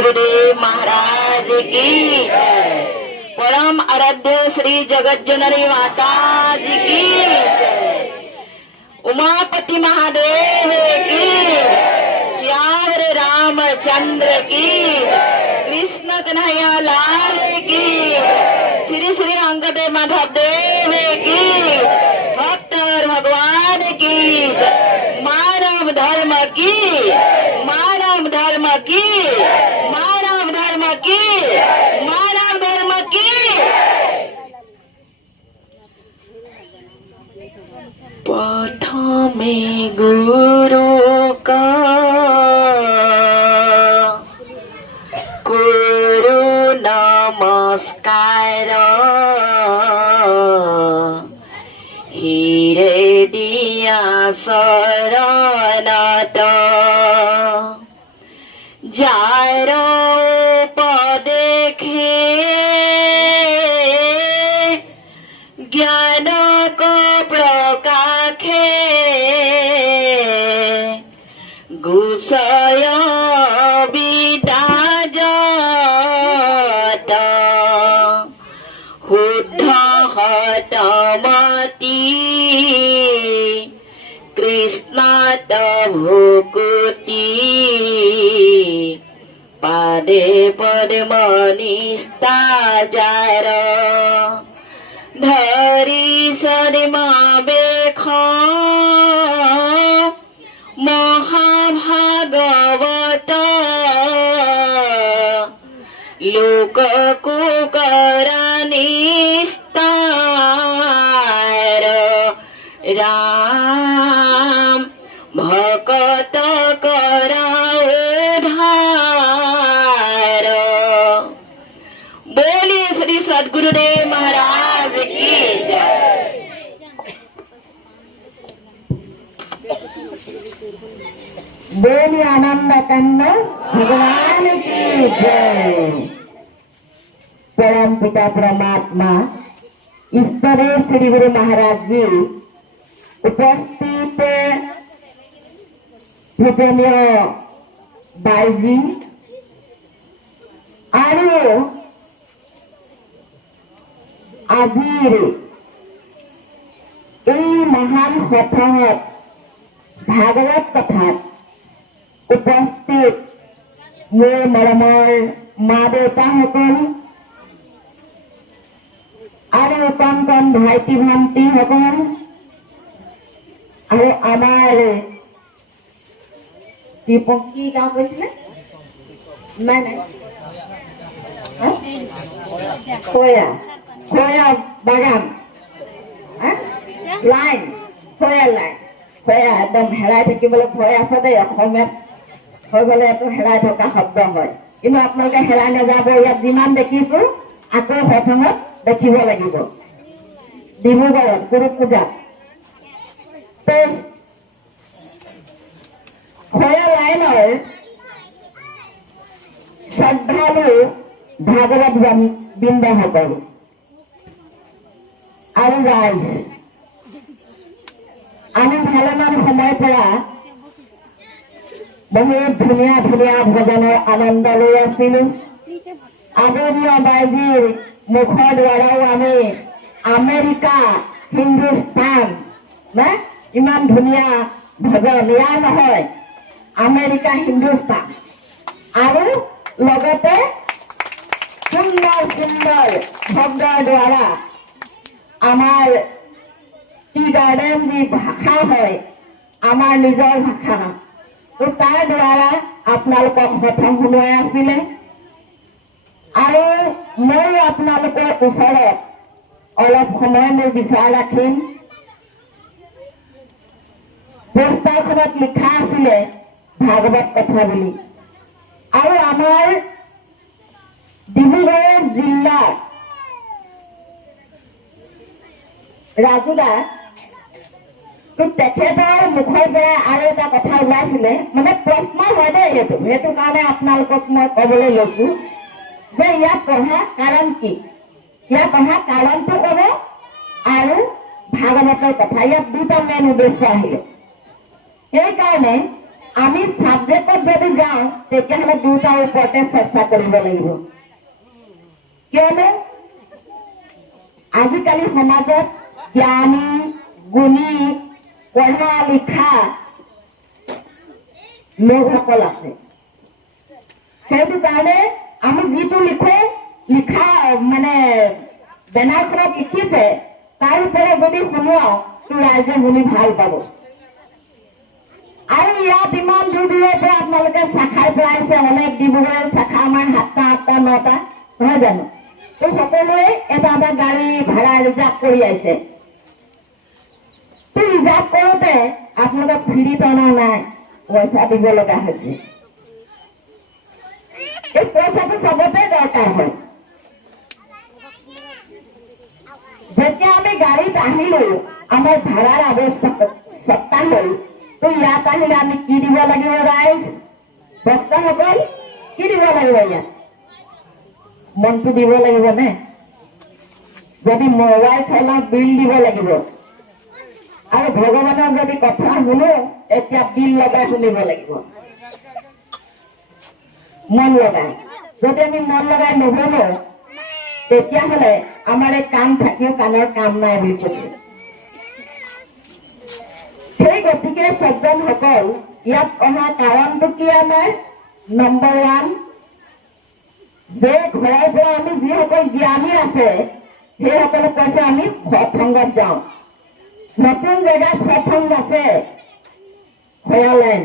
सद्गुरुदेव महाराज की जय। परम आराध्य श्री जगत जननी माता जी की जय। उमापति महादेव की, श्याम रामचंद्र की, कृष्ण कन्हैया लाल की, श्री श्री अंगदेव माधव देव की, भक्त भगवान की, मानव धर्म की, मानव धर्म की, मानव धर्म की, मानव धर्म की। प्रथमे गुरु का गुरु नमस्कार, हिरे दिया शरणत, जार उपदेखे ज्ञान को प्रकाखे, गुसय विदा जत, शुद्ध हतमती, कृष्णात भुकुति, पादे पद्मनिष्ठा जार, धरी शर्मा बेख महाभागवत, लोक कुकरा निस्तार, राम भक्त करा उद्धार। बोलिए श्री सद्गुरुदेव महाराज की जय। बोलिए आनंद कंद भगवान की जय। परम पिता परमात्मा ईश्वरेर श्री गुरु महाराज जी उपस्थित पूजनीय बाईजी और আজিৰ এই মহান সভাত ভাগৱত কথাত উপস্থিত মোৰ মৰমৰ মা দেউতাসকল আৰু কণ কণ ভাইটি ভণ্টিসকল আৰু আমাৰ কি গাঁও কৈছিলে নাই নাই খয়া বাগান লাইন খয়া লাইন খয়া একদম হেৰাই থাকিবলৈ ভয় আছে দেই। অসমীয়াত হৈ গ'লে এইটো হেৰাই থকা শব্দ হয়, কিন্তু আপোনালোকে হেৰাই নাযাব। ইয়াত যিমান দেখিছো আকৌ প্ৰথমত দেখিব লাগিব। ডিব্ৰুগড়ত গুৰু পূজাত খয়া লাইনৰ শ্ৰদ্ধালু ভাগৱত বৃন্দসকল আৰু ৰাইজ আমি ভালেমান সময়ৰ পৰা বহুত ধুনীয়া ধুনীয়া ভজনৰ আনন্দ লৈ আছিলো। আদৰণীয় বাইজীৰ মুখৰ দ্বাৰাও আমি আমেৰিকা হিন্দুস্তান ইমান ধুনীয়া ভজন, ইয়াৰ নহয় আমেৰিকা হিন্দুস্তান, আৰু লগতে সুন্দৰ সুন্দৰ শব্দৰ দ্বাৰা আমাৰ টি গাৰ্ডেন যি ভাষা হয় আমাৰ নিজৰ ভাষা, তো তাৰ দ্বাৰা আপোনালোকক প্ৰথম শুনোৱাই আছিলে। আৰু মই আপোনালোকৰ ওচৰত অলপ সময় মোৰ বিচাৰ ৰাখিম। পোষ্টাৰখনত লিখা আছিলে ভাগৱত কথা বুলি, আৰু আমাৰ ডিব্ৰুগড় জিলাৰ ৰাজুদা তেখেতৰ মুখৰ পৰা আৰু এটা কথা ওলাইছিলে, মানে প্ৰশ্ন হয় দেই, সেইটো কাৰণে আপোনালোকক মই ক'বলৈ লৈছো যে ইয়াত পঢ়া কাৰণ কি, ইয়াত পঢ়া কাৰণটো ক'ব আৰু ভাগৱতৰ কথা, ইয়াত দুটা মেইন উদ্দেশ্য আহিলে। সেইকাৰণে আমি সাবজেক্টত যদি যাওঁ তেতিয়াহ'লে দুটাৰ ওপৰতে চৰ্চা কৰিব লাগিব কিয়নো আজিকালি সমাজত জ্ঞানী গুণী পঢ়া লিখা লোকসকল আছে সেইটো কাৰণে আমি যিটো লিখা মানে বেনাৰখনত লিখিছে তাৰ ওপৰত যদি শুনোৱাও তো ৰাইজে শুনি ভাল পাব আৰু ইয়াত ইমান দূৰ দূৰৰ পৰা আপোনালোকে শাখাৰ পৰা আহিছে অনেক ডিব্ৰুগড় শাখা আমাৰ 7টা 8টা 9টা নহয় জানো তো সকলোৱে এটা এটা গাড়ী ভাড়া ৰিজাৰ্ভ কৰি আহিছে তো ৰিজাৰ্ভ কৰোঁতে আপোনালোকক ফ্ৰীত অনা নাই পইচা দিব লগা হৈছে এই পইচাটো চবতে দৰকাৰ হয় যেতিয়া আমি গাড়ীত আহিলো আমাৰ ভাড়াৰ আৱশ্যকতা হ'ল তো ইয়াত আহিলে আমি কি দিব লাগিব ৰাইজ ভক্তসকল কি দিব লাগিব ইয়াত মনটো দিব লাগিব নে যদি মোবাইল চলাওঁ বিল দিব লাগিব আৰু ভগৱানৰ যদি কথা শুনো এতিয়া বিল লগাই শুনিব লাগিব মন লগাই যদি আমি মন লগাই নুশুনো তেতিয়াহ'লে আমাৰ এই কাম থাকিও কাণৰ কাম নাই বুলি কৈছে সেই গতিকে সজ্জনসকল ইয়াত অহা কাৰণটো কি আমাৰ নম্বৰ 1 যে ঘৰৰ পৰা আমি যিসকল জ্ঞানী আছে সেইসকলে কৈছে আমি সৎসংগত যাওঁ নতুন জেগাত সৎসংগ আছে খয়ালেন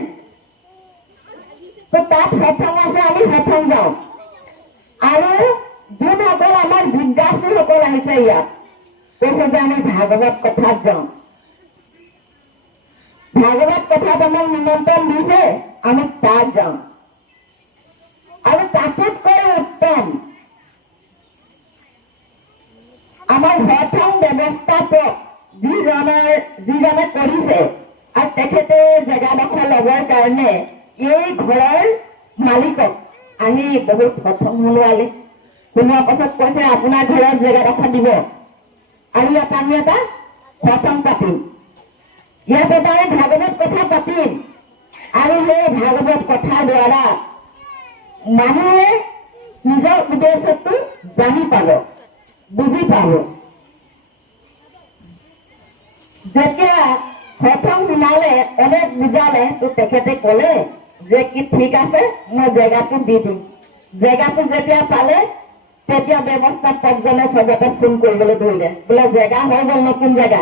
তো তাত সৎসংগ আছে আমি সৎসংগ যাওঁ আৰু যোনসকল আমাৰ জিজ্ঞাসুসকল আহিছে ইয়াত কৈছে যে আমি ভাগৱত কথাত যাওঁ ভাগৱত কথাত আমাক নিমন্ত্ৰণ দিছে আমি তাত যাওঁ আৰু তাতোতকৈ উত্তম আমাৰ সৎসংগ ব্যৱস্থাপক যিজনে কৰিছে আৰু তেখেতে জেগাডোখৰ ল'বৰ কাৰণে এই ঘৰৰ মালিকক আহি বহুত সৎসংগ লোৱালে শুনোৱাৰ পাছত কৈছে আপোনাৰ ঘৰত জেগাডোখৰ দিব আৰু ইয়াত আমি এটা সৎসংগ পাতিম ইয়াত এটা ভাগৱত কথা পাতিম আৰু সেই ভাগৱত কথাৰ দ্বাৰা মানুহে নিজৰ উদ্দেশ্যটো জানি পাব বুজি পাব যেতিয়া সৎসংগ শুনালে অনেক বুজালে তো তেখেতে ক'লে যে কি ঠিক আছে মই জেগাটো দি দিম জেগাটো যেতিয়া পালে তেতিয়া ব্যৱস্থাপকজনে চবতে ফোন কৰিবলৈ ধৰিলে বোলে জেগা হৈ গ'ল নতুন জেগা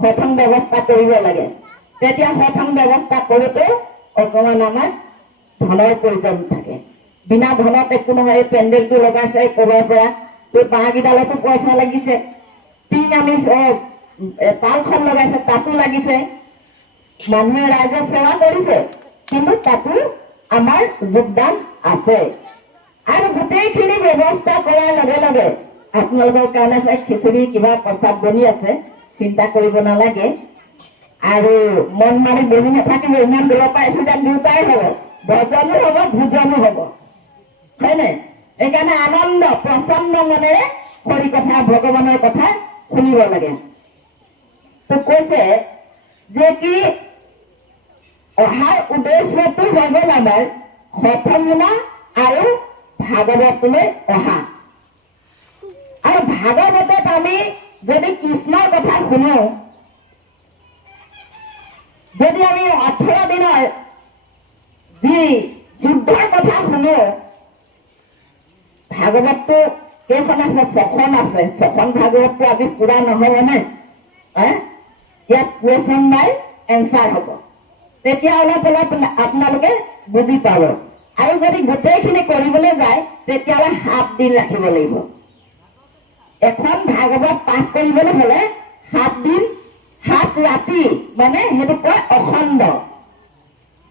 সৎসংগ ব্যৱস্থা কৰিব লাগে তেতিয়া সৎসংগ ব্যৱস্থা কৰোঁতে অকণমান আমাৰ ধনৰ প্ৰয়োজন থাকে বিনা ধনত একো নহয় পেণ্ডেলটো লগাইছে ক'ৰবাৰ পৰা তো বাঁহকেইডালতো পইচা লাগিছে টিং আমি পালখন লগাইছে তাতো লাগিছে মানুহে ৰাইজে সেৱা কৰিছে কিন্তু তাতো আমাৰ যোগদান আছে আৰু গোটেইখিনি ব্যৱস্থা কৰাৰ লগে লগে আপোনালোকৰ কাৰণে খিচিৰি কিবা প্ৰসাদ বনি আছে চিন্তা কৰিব নালাগে আৰু মন মাৰি বহি নাথাকিব ইমান দূৰৰ পৰা আহিছো যে দুটাই হ'ব ভজনো হ'ব ভোজনো হ'ব হয়নে সেইকাৰণে আনন্দ প্ৰসন্ন মনেৰে হৰি কথা ভগৱানৰ কথা শুনিব লাগে তো কৈছে যে কি অহাৰ উদ্দেশ্যটো হৈ গ'ল আমাৰ সৎসংগ শুনা আৰু ভাগৱতলৈ অহা আৰু ভাগৱতত আমি যদি কৃষ্ণৰ কথা শুনো যদি আমি 18 দিনৰ যি যুদ্ধৰ কথা শুনো ভাগৱতটো কেইখন আছে 6খন আছে 6খন ভাগৱতটো আজি পুৰা নহ'বনে ইয়াত কুৱেশ্যন নাই এনচাৰ হ'ব তেতিয়া অলপ অলপ আপোনালোকে বুজি পাব আৰু যদি গোটেইখিনি কৰিবলৈ যায় তেতিয়াহ'লে 7 দিন ৰাখিব লাগিব এখন ভাগৱত পাঠ কৰিবলৈ হ'লে 7 দিন 7 ৰাতি মানে সেইটো কয়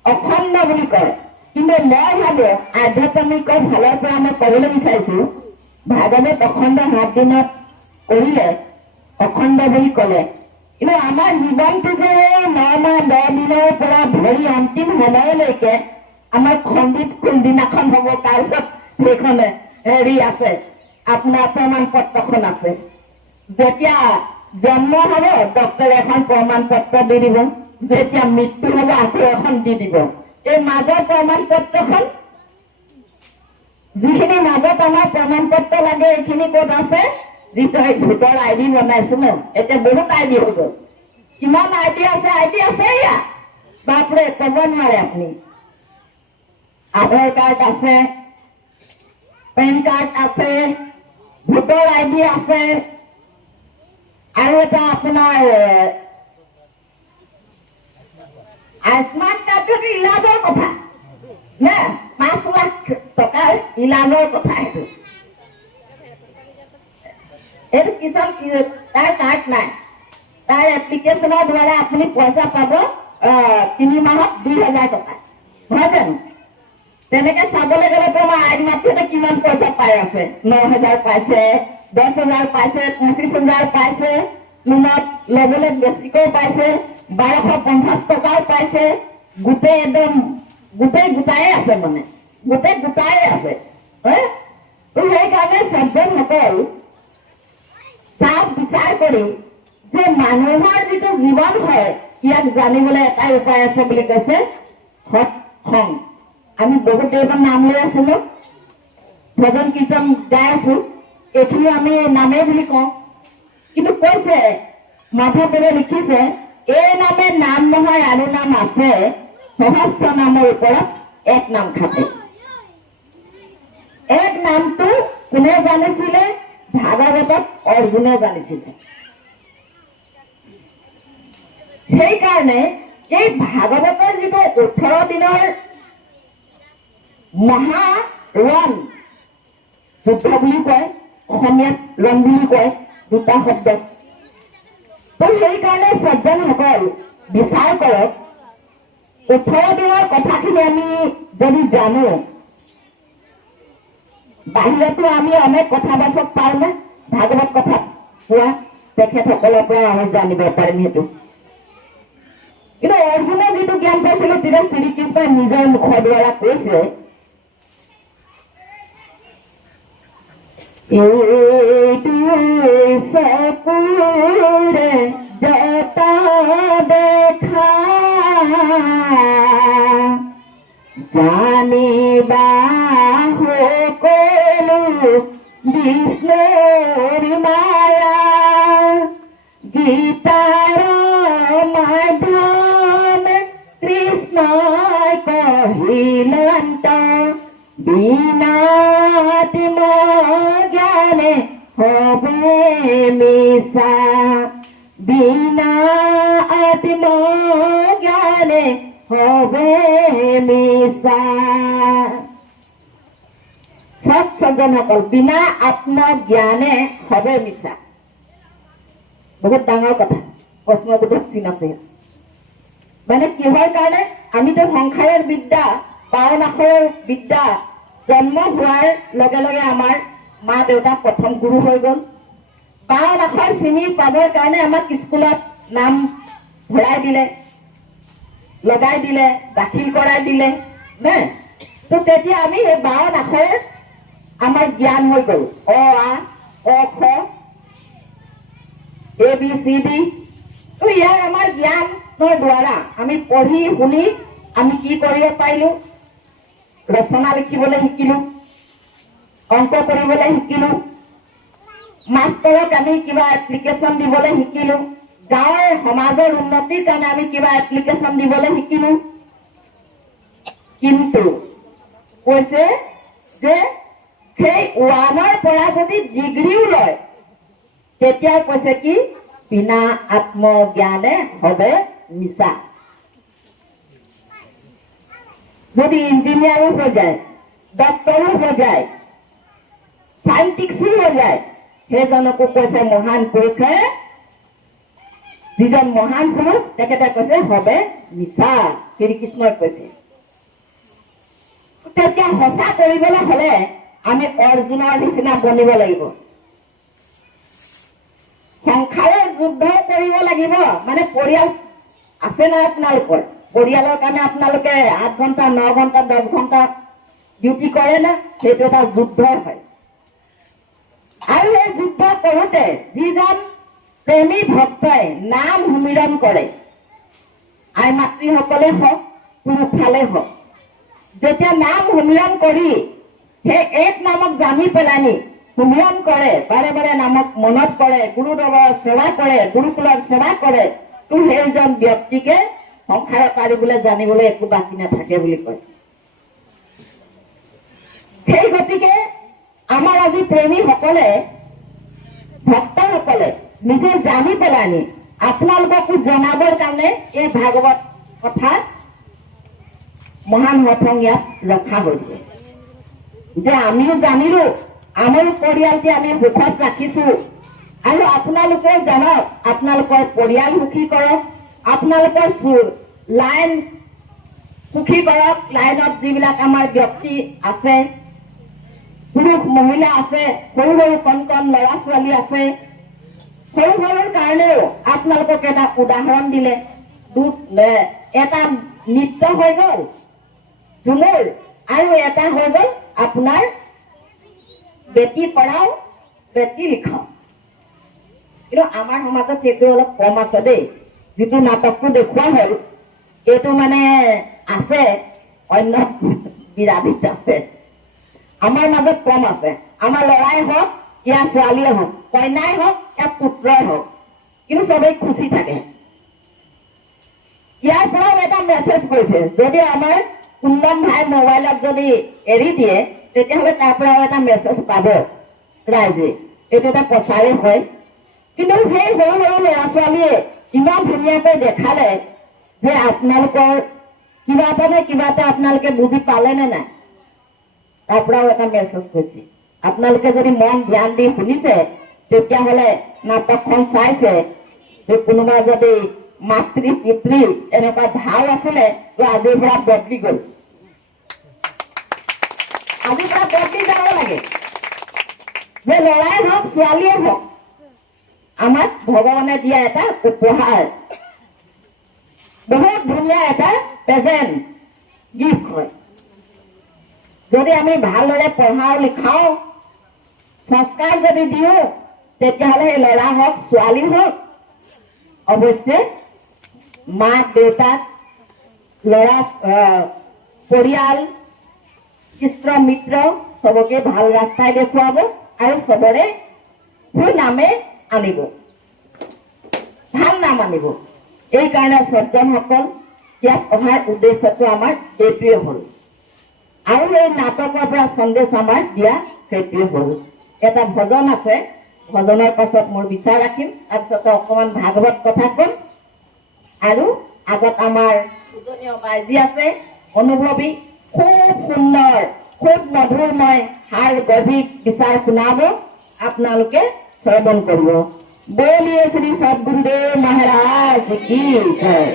অখণ্ড বুলি কয় কিন্তু মই ভাবোঁ আধ্যাত্মিকৰ ফালৰ পৰা মই ক'বলৈ বিচাৰিছোঁ ভাগৱত অখণ্ড 7 দিনত কৰিলে অখণ্ড বুলি ক'লে কিন্তু আমাৰ জীৱনটো যে 9 মাহ 10 দিনৰ পৰা ধৰি অন্তিম সময়লৈকে আমাৰ খণ্ডিত কোনদিনাখন হ'ব তাৰপিছত সেইখনে হেৰি আছে আপোনাৰ প্ৰমাণ পত্ৰখন আছে যেতিয়া জন্ম হ'ব ডক্টৰে এখন প্ৰমাণ পত্ৰ দি দিব যেতিয়া মৃত্যু হ'ব আকৌ এখন দি দিব এই মাজৰ প্ৰমাণ পত্ৰখন যিখিনি মাজত আমাৰ প্ৰমাণ পত্ৰ লাগে এইখিনি ক'ত আছে যিটো ভোটৰ ID বনাইছো ন এতিয়া বহুত ID হৈ গ'ল কিমান ID আছে ইয়াত বাপৰে ক'ব নোৱাৰে আপুনি আধাৰ কাৰ্ড আছে পেন কাৰ্ড আছে ভোটৰ ID আছে আৰু এটা আপোনাৰ আয়ুষ্মান কাৰ্ডটো ইলাজৰ কথা না 5 লাখ টকাৰ ইলাজৰ কথা এইটো কিষাণ তাৰ কাৰ্ড নাই তাৰ এপ্লিকেশ্যনৰ দ্বাৰা আপুনি পইচা পাব 3 মাহত 2000 টকা নহয় জানো তেনেকে চাবলৈ গ'লেতো আমাৰ আইন মাতৃতে কিমান পইচা পাই আছে 9000 পাইছে 10000 পাইছে 25000 পাইছে লোনত ল'বলৈ বেছিকৈ পাইছে 1250 টকাও পাইছে গোটেই একদম গোটাই আছে মানে গোটাই আছে সেইকাৰণে সজ্জনসকল চাপ বিচাৰ কৰি যে মানুহৰ যিটো জীৱন হয় ইয়াক জানিবলৈ এটাই উপায় আছে বুলি কৈছে সৎ সং আমি বহুত দেৱৰ নাম লৈ আছিলো ভজন কীৰ্তন গাই আছো এইখিনি আমি নামে বুলি কওঁ কিন্তু কৈছে মাধৱদেৱে লিখিছে এই নামে নাম নহয় আৰু নাম আছে সহস্ৰ নামৰ ওপৰত এক নাম খাটে এক নামটো কোনে জানিছিলে ভাগৱতত অৰ্জুনে জানিছিলে সেইকাৰণে এই ভাগৱতৰ যিটো 18 দিনৰ মহাৰণ যুদ্ধ বুলি কয় অসমীয়াত ৰণ বুলি কয় দুটা শব্দ তো সেইকাৰণে সজ্জনসকল বিচাৰ কৰক 18 দিনৰ কথাখিনি আমি যদি জানো বাহিৰতো আমি অনেক কথাবাচক পাওঁ নে ভাগৱত কথা পোৱা তেখেতসকলৰ পৰা আমি জানিব পাৰিম সেইটো কিন্তু অৰ্জুনে যিটো জ্ঞান পাইছিলে তেতিয়া শ্ৰীকৃষ্ণই নিজৰ মুখৰ দ্বাৰা কৈছে চকুৰে জটা দেখা জানিবা সকলো বিষ্ণুৰ মায়া গীতাৰ মাধ্যমে কৃষ্ণই কহিলন্ত বিনাতিম জ্ঞানে হবে মিছা বিনাতিম জ্ঞানে হবে মিছা সৎ সজ্জনসকল বিনা আত্মজ্ঞানে হবে মিছা বহুত ডাঙৰ কথা প্ৰশ্নবোধক চিন আছে মানে কিহৰ কাৰণে আমিতো সংসাৰৰ বিদ্যা 52 আখৰৰ বিদ্যা জন্ম হোৱাৰ লগে লগে আমাৰ মা দেউতা প্ৰথম গুৰু হৈ গ'ল 52 আখৰ চিনি পাবৰ কাৰণে আমাক স্কুলত নাম ভৰাই দিলে লগাই দিলে দাখিল কৰাই দিলে নে তো তেতিয়া আমি এই 52 আখৰ আমাৰ জ্ঞান হৈ গ'ল অ আ অ খ ABCD তো ইয়াৰ আমাৰ জ্ঞানৰ দ্বাৰা আমি পঢ়ি শুনি আমি কি কৰিব পাৰিলো ৰচনা লিখিবলৈ শিকিলো অংক কৰিবলৈ শিকিলো মাষ্টৰক আমি কিবা এপ্লিকেশ্যন দিবলৈ শিকিলো গাঁৱৰ সমাজৰ উন্নতিৰ কাৰণে আমি কিবা এপ্লিকেশ্যন দিবলৈ শিকিলো কিন্তু কৈছে যে সেই 1ৰ পৰা যদি ডিগ্ৰীও লয় তেতিয়া কৈছে কি বিনা আত্মজ্ঞানে হবে মিছা যদি ইঞ্জিনিয়াৰো হৈ যায় ডক্টৰো হৈ যায় সাইন্টিস্টো হৈ যায় সেইজনকো কৈছে মহান পুৰুষে যিজন মহান পুৰুষ তেখেতে কৈছে হবে মিছা শ্ৰীকৃষ্ণই কৈছে তেতিয়া সঁচা কৰিবলৈ হলে আমি অৰ্জুনৰ নিচিনা বনিব লাগিব সংসাৰৰ যুদ্ধ কৰিব লাগিব মানে পৰিয়াল আছে না আপোনালোকৰ পৰিয়ালৰ কাৰণে আপোনালোকে 8 ঘণ্টা 9 ঘণ্টা 10 ঘণ্টা ডিউটি কৰে না সেইটো এটা যুদ্ধ হয় আৰু এই যুদ্ধ কৰোঁতে যিজন প্ৰেমী ভক্তই নাম সুমিৰণ কৰে আই মাতৃসকলে হওক পুৰুষালে হওক যেতিয়া নাম সুমিৰণ কৰি সেই এক নামক জানি পেলানি সুমিৰণ কৰে, বাৰে বাৰে নামক মনত কৰে, গুৰুদেৱৰ সেৱা কৰে, গুৰুকুলৰ সেৱা কৰে, তো সেইজন ব্যক্তিকে সংসাৰত পাৰিবলৈ জানিবলৈ একো বাকী নাথাকে বুলি কয়। সেই গতিকে আমাৰ আজি প্ৰেমীসকলে, ভক্তসকলে নিজে জানি পেলানি আপোনালোককো জনাবৰ কাৰণে এই ভাগৱত কথা মহান সথং ইয়াত ৰখা হৈছে, যে আমিও জানিলো, আমাৰ পৰিয়ালটি আমি সুখত ৰাখিছো, আৰু আপোনালোকেও জানক, আপোনালোকৰ পৰিয়াল সুখী কৰক, আপোনালোকৰ লাইন সুখী কৰক, লাইনত যিবিলাক আমাৰ ব্যক্তি আছে, পুৰুষ মহিলা আছে, সৰু সৰু কণ কণ ল'ৰা ছোৱালী আছে, সৰু সৰুৰ কাৰণেও আপোনালোকক এটা উদাহৰণ দিলে, এটা নৃত্য হৈ গ'ল ঝুমুৰ, আৰু এটা হৈ গ'ল আপোনাৰ বেটি পঢ়াও বেটি লিখাও। কিন্তু আমাৰ সমাজত সেইটো অলপ কম আছে দেই, যিটো নাটকটো দেখুওৱা হ'ল এইটো মানে আছে, অন্য বিৰাধিত আছে, আমাৰ মাজত কম আছে। আমাৰ ল'ৰাই হওক ইয়া ছোৱালীয়ে হওক, কন্যাই হওক ইয়া পুত্ৰই হওক, কিন্তু চবেই খুচি থাকে। ইয়াৰ পৰাও এটা মেছেজ গৈছে, যদি আমাৰ কুন্দন ভাই মোবাইলত যদি এৰি দিয়ে তেতিয়াহ'লে তাৰ পৰাও এটা মেছেজ পাব ৰাইজে, এইটো এটা প্ৰচাৰেই হয়। কিন্তু সেই সৰু সৰু ল'ৰা ছোৱালীয়ে ইমান ধুনীয়াকৈ দেখালে যে আপোনালোকৰ কিবা এটা নে কিবা এটা আপোনালোকে বুজি পালে নে নাই, তাৰ পৰাও এটা মেছেজ গৈছে। আপোনালোকে যদি মন ধ্যান দি শুনিছে তেতিয়াহ'লে নাটকখন চাইছে, কোনোবা যদি মাতৃ পিতৃ এনেকুৱা ভাৱ আছিলে তো আজিৰ পৰা বদলি গ'ল, আজিৰ পৰা বদলি যাব লাগে, যে ল'ৰাই হওক ছোৱালীয়ে হওক আমাক ভগৱানে দিয়া এটা উপহাৰ, বহুত ধুনীয়া এটা প্ৰেজেণ্ট গিফ্ট হয়। যদি আমি ভালদৰে পঢ়াও লিখাও সংস্কাৰ যদি দিওঁ তেতিয়াহ'লে সেই ল'ৰা হওক ছোৱালী হওক অৱশ্যে মাক দেউতাক ল'ৰা পৰিয়াল ইষ্ট মিত্ৰ চবকে ভাল ৰাস্তাই দেখুৱাব আৰু চবৰে সুনামে আনিব, ভাল নাম আনিব। এইকাৰণে সজ্জনসকল ইয়াত অহাৰ উদ্দেশ্যটো আমাৰ এইটোৱে হ'ল, আৰু এই নাটকৰ পৰা সন্দেশ আমাৰ দিয়া সেইটোৱে হ'ল। এটা ভজন আছে, ভজনৰ পাছত মোৰ বিচাৰ ৰাখিম, তাৰপিছতে অকণমান ভাগৱত কথা ক'ম, আৰু আগত আমাৰ পূজনীয় বাজি আছে অনুভৱী, খুব সুন্দৰ খুব মধুৰময় সাৰ গভীৰ বিচাৰ শুনাব, আপোনালোকে শ্ৰৱণ কৰিব। बोलिए श्री सद्गुरुदेव महाराज की जय।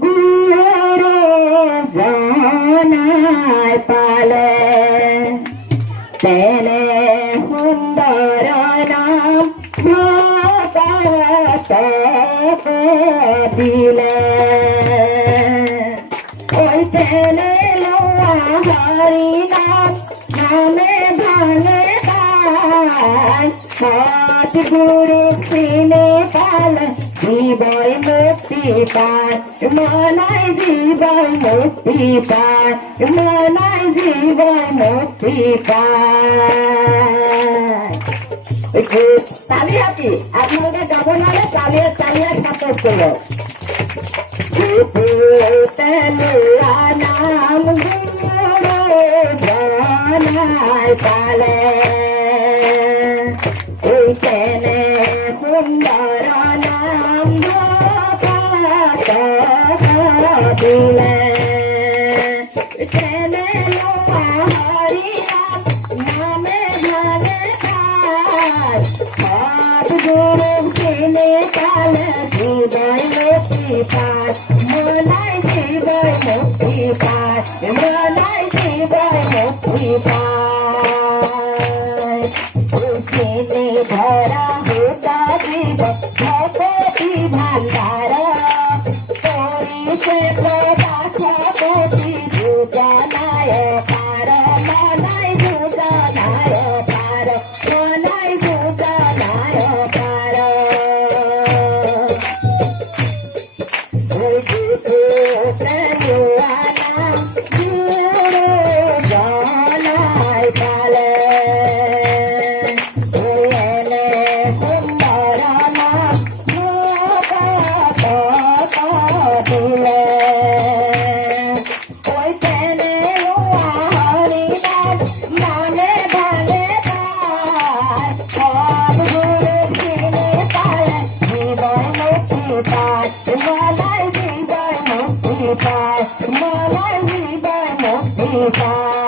गुरु জানাই পালে তেনে সুন্দৰ নাম দিলে, ঐ তেনে লোৱা হৰি নাম নামে ভালে পায়, সৎগুৰু চিনে পালে জীবই মুক্তি পায়, মনাই জীবই মুক্তি পায়, মনাই জীবই মুক্তি পায়। তালি হাতি আপোনালোকে গাব নোৱাৰে, তালিয়ে তালিয়ে সাপোৰ্ট কৰিব। নাম জানাই পালে এই তেনে সুন্দৰ নাম দিলে, তেনে হৰি নামে ভালে পায়, সৎগুৰু চিনি পালে জীবই মুক্তি পায়, মনাই জীবই মুক্তি পায়, মনাই জীবই মুক্তি পায়। চিনি ধৰা হোতা জীব ভগতি ভাণ্ডাৰ, কৰিছে প্ৰকাশপতি যোজনায় পাৰ, মনাই যোজনায় পাৰ, মনাই যোজনায় পাৰ। মনাই জীবন মুক্তি পায়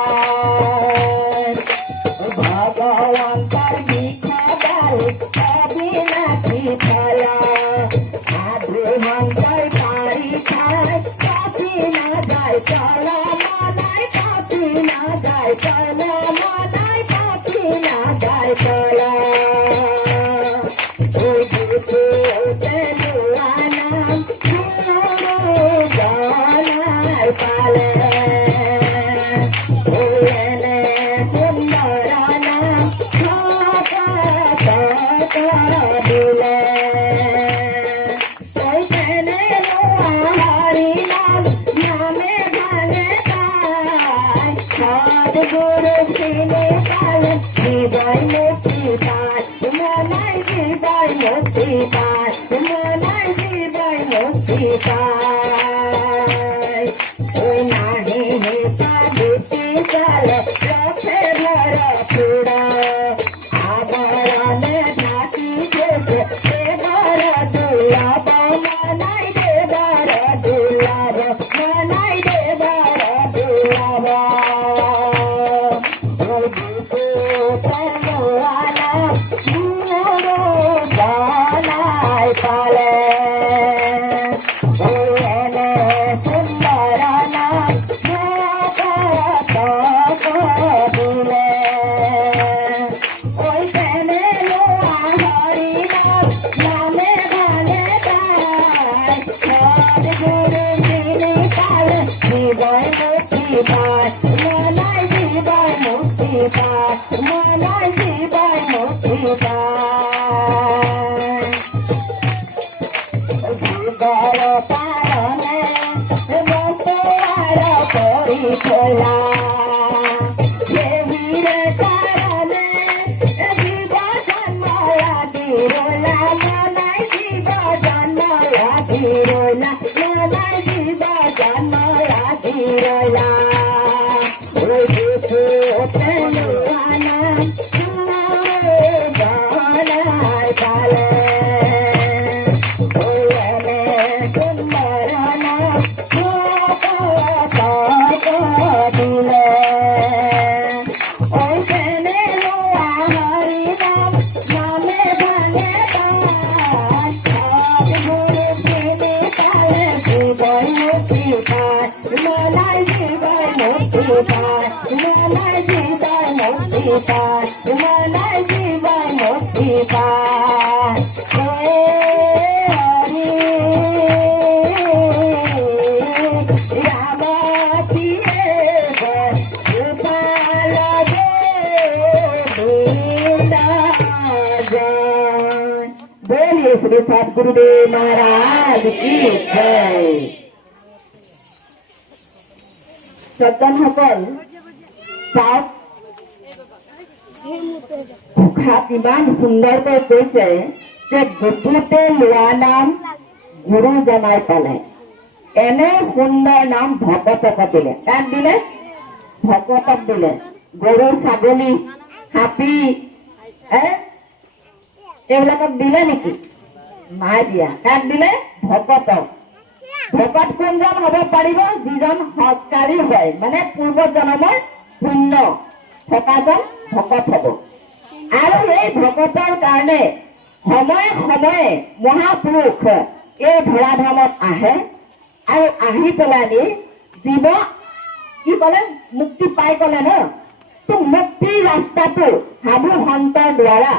ভগবান তার বিখাদাল অবিনাশী ফলা সাধু মন্ত্র পারি খায় কাশি না যায় চলা মনাই কাশি না যায় চলা মনাই কাশি না যায় চলা बोलिए श्री सतगुरुदेव महाराज की जय। सज्जनসকল চাওক ঘোষাত ইমান সুন্দৰকৈ কৈছে যে বুদ্ধতে লোৱা নাম গুৰু জনাই পালে এনে সুন্দৰ নাম ভকতক দিলে। কাক দিলে? ভকতক দিলে। গৰু ছাগলী হাতী এইবিলাকক দিলে নেকি? নাই দিয়া। কাক দিলে? ভকতক। ভকত কোনজন হব পাৰিব? যিজন সংস্কাৰী হয়, মানে পূৰ্ব জন্মৰ পুণ্য থকাজন ভকত হব। আৰু এই ভকতৰ কাৰণে সময়ে সময়ে মহাপুৰুষ এই ধৰাধামত আহে আৰু আহি পেলাই জীৱ কি কলে? মুক্তি পাই কলে ন। তো মুক্তিৰ ৰাস্তাটো সাধু সন্তৰ দ্বাৰা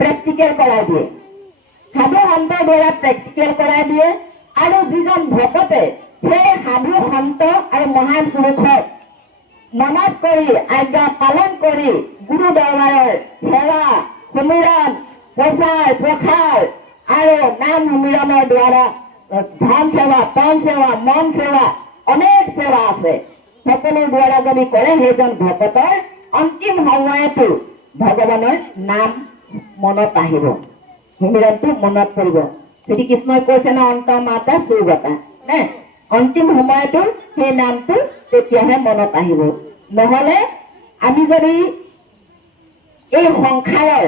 প্ৰেক্টিকেল কৰাই দিয়ে। সাধু সন্তৰ দ্বাৰা প্ৰেক্টিকেল কৰাই দিয়ে আৰু যিজন ভকতে সেই সাধু সন্ত আৰু মহান পুৰুষক মনত কৰি আজ্ঞা পালন কৰি গুৰু দৰবাৰৰ সেৱা সুমিৰণ প্ৰচাৰ প্ৰসাৰ আৰু নাম সুমিৰণৰ দ্বাৰা ধন সেৱা তন সেৱা মন সেৱা অনেক সেৱা আছে। সকলোৰ দ্বাৰা যদি কৰে সেইজন ভকতৰ অন্তিম সময়তো ভগৱানৰ নাম মনত আহিব, সুমিৰণটো মনত পৰিব। শ্ৰীকৃষ্ণই কৈছে না অন্ত মাতা সুগতা নে অন্তিম সময়তো সেই নামটো তেতিয়াহে মনত আহিব। নহলে আমি যদি এই সংসাৰৰ